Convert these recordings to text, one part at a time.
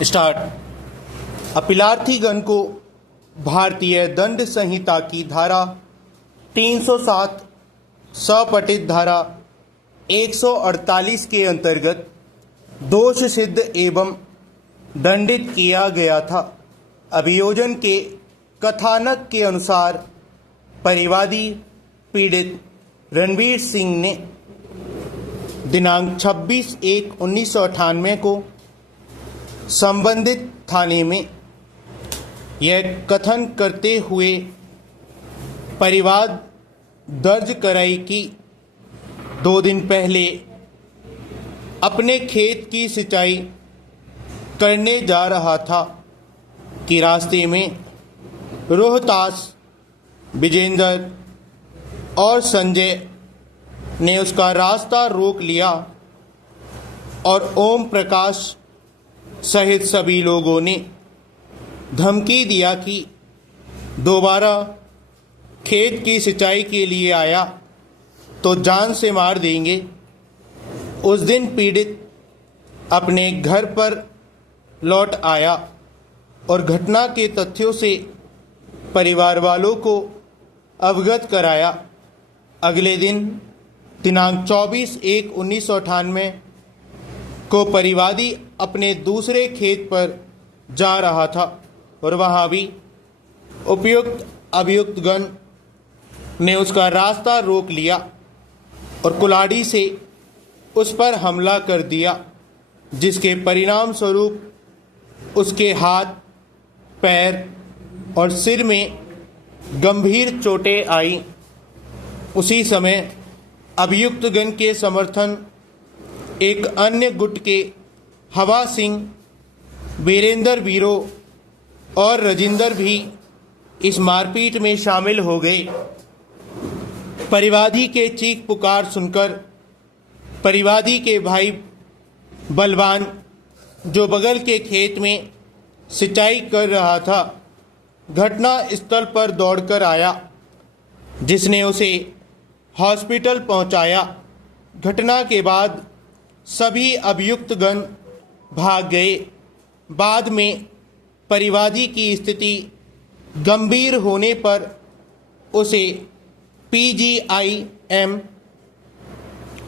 Start. अपीलार्थीगण को भारतीय दंड संहिता की धारा 307 सपठित धारा 148 के अंतर्गत दोष सिद्ध एवं दंडित किया गया था। अभियोजन के कथानक के अनुसार परिवादी पीड़ित रणवीर सिंह ने दिनांक 26/1/1998 को संबंधित थाने में यह कथन करते हुए परिवाद दर्ज कराई कि 2 दिन पहले अपने खेत की सिंचाई करने जा रहा था कि रास्ते में रोहतास, विजेंद्र और संजय ने उसका रास्ता रोक लिया और ओम प्रकाश सहित सभी लोगों ने धमकी दिया कि दोबारा खेत की सिंचाई के लिए आया तो जान से मार देंगे। उस दिन पीड़ित अपने घर पर लौट आया और घटना के तथ्यों से परिवार वालों को अवगत कराया। अगले दिन दिनांक 24/1/1998 को परिवादी अपने दूसरे खेत पर जा रहा था और वहां भी उपयुक्त अभियुक्तगण ने उसका रास्ता रोक लिया और कुल्हाड़ी से उस पर हमला कर दिया, जिसके परिणाम स्वरूप उसके हाथ, पैर और सिर में गंभीर चोटें आई। उसी समय अभियुक्तगण के समर्थन एक अन्य गुट के हवा सिंह, वीरेंद्र वीरो और राजेंद्र भी इस मारपीट में शामिल हो गए। परिवादी के चीख पुकार सुनकर परिवादी के भाई बलवान, जो बगल के खेत में सिंचाई कर रहा था, घटना स्थल पर दौड़कर आया, जिसने उसे हॉस्पिटल पहुंचाया। घटना के बाद सभी अभियुक्तगण भाग गए। बाद में परिवादी की स्थिति गंभीर होने पर उसे PGIM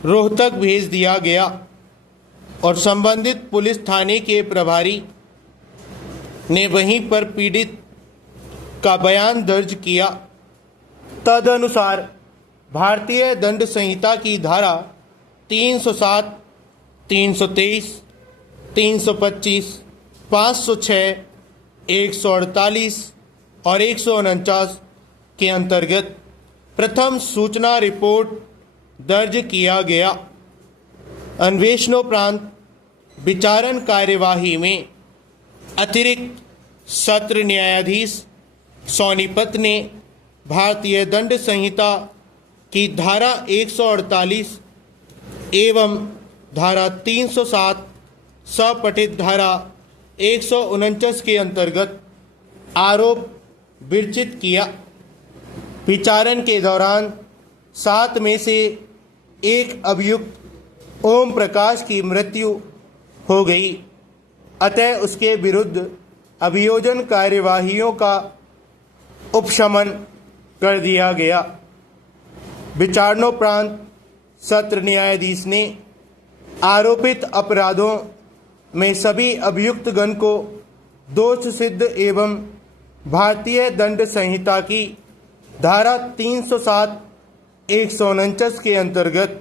रोहतक भेज दिया गया और संबंधित पुलिस थाने के प्रभारी ने वहीं पर पीड़ित का बयान दर्ज किया। तदनुसार भारतीय दंड संहिता की धारा 307, 323, 325, 506, 148 और 149 के अंतर्गत प्रथम सूचना रिपोर्ट दर्ज किया गया। अन्वेषणोपरांत विचारण कार्यवाही में अतिरिक्त सत्र न्यायाधीश सोनीपत ने भारतीय दंड संहिता की धारा 148 एवं धारा 307 सपठित धारा 149 के अंतर्गत आरोप विरचित किया। विचारण के दौरान 7 में से एक अभियुक्त ओम प्रकाश की मृत्यु हो गई, अतः उसके विरुद्ध अभियोजन कार्यवाहियों का उपशमन कर दिया गया। विचारणोपरांत सत्र न्यायाधीश ने आरोपित अपराधों में सभी अभियुक्तगण को दोष सिद्ध एवं भारतीय दंड संहिता की धारा 307, 149 के अंतर्गत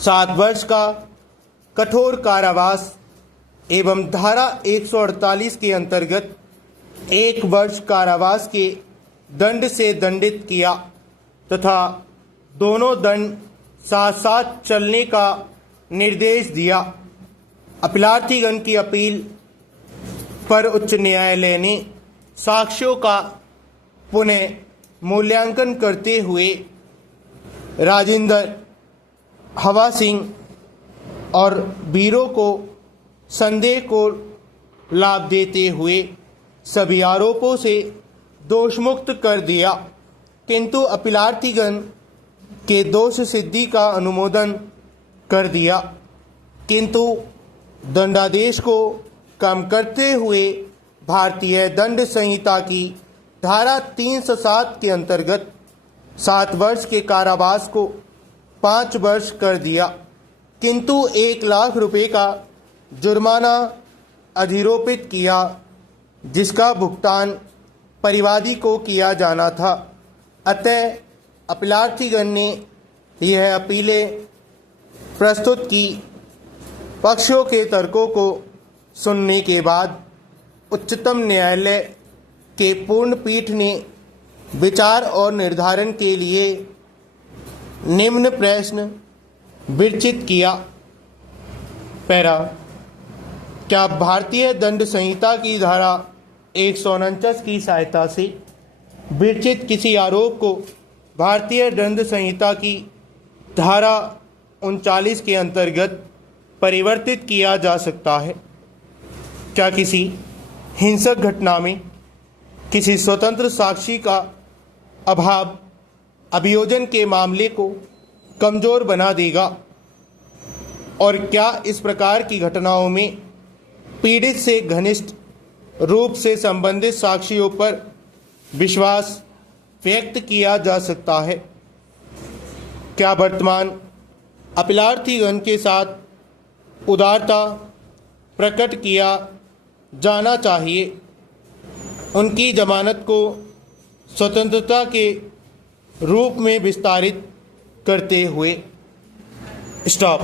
7 वर्ष का कठोर कारावास एवं धारा 148 के अंतर्गत 1 वर्ष कारावास के दंड से दंडित किया तथा दोनों दंड साथ साथ चलने का निर्देश दिया। अपीलार्थीगण की अपील पर उच्च न्यायालय ने साक्ष्यों का पुनः मूल्यांकन करते हुए राजेंद्र, हवा सिंह और वीरों को संदेह को लाभ देते हुए सभी आरोपों से दोषमुक्त कर दिया, किंतु अपीलार्थीगण के दोष सिद्धि का अनुमोदन कर दिया, किंतु दंडादेश को कम करते हुए भारतीय दंड संहिता की धारा 307 के अंतर्गत 7 वर्ष के कारावास को 5 वर्ष कर दिया, किंतु 1 लाख रुपए का जुर्माना अधिरोपित किया, जिसका भुगतान परिवादी को किया जाना था। अतः अपीलार्थीगण ने यह अपीलें प्रस्तुत की। पक्षों के तर्कों को सुनने के बाद उच्चतम न्यायालय के पूर्ण पीठ ने विचार और निर्धारण के लिए निम्न प्रश्न विरचित किया। पैरा, क्या भारतीय दंड संहिता की धारा 149 की सहायता से विरचित किसी आरोप को भारतीय दंड संहिता की धारा 39 के अंतर्गत परिवर्तित किया जा सकता है? क्या किसी हिंसक घटना में किसी स्वतंत्र साक्षी का अभाव अभियोजन के मामले को कमजोर बना देगा? और क्या इस प्रकार की घटनाओं में पीड़ित से घनिष्ठ रूप से संबंधित साक्षियों पर विश्वास व्यक्त किया जा सकता है? क्या वर्तमान अपीलार्थीगण के साथ उदारता प्रकट किया जाना चाहिए, उनकी जमानत को स्वतंत्रता के रूप में विस्तारित करते हुए? स्टॉप।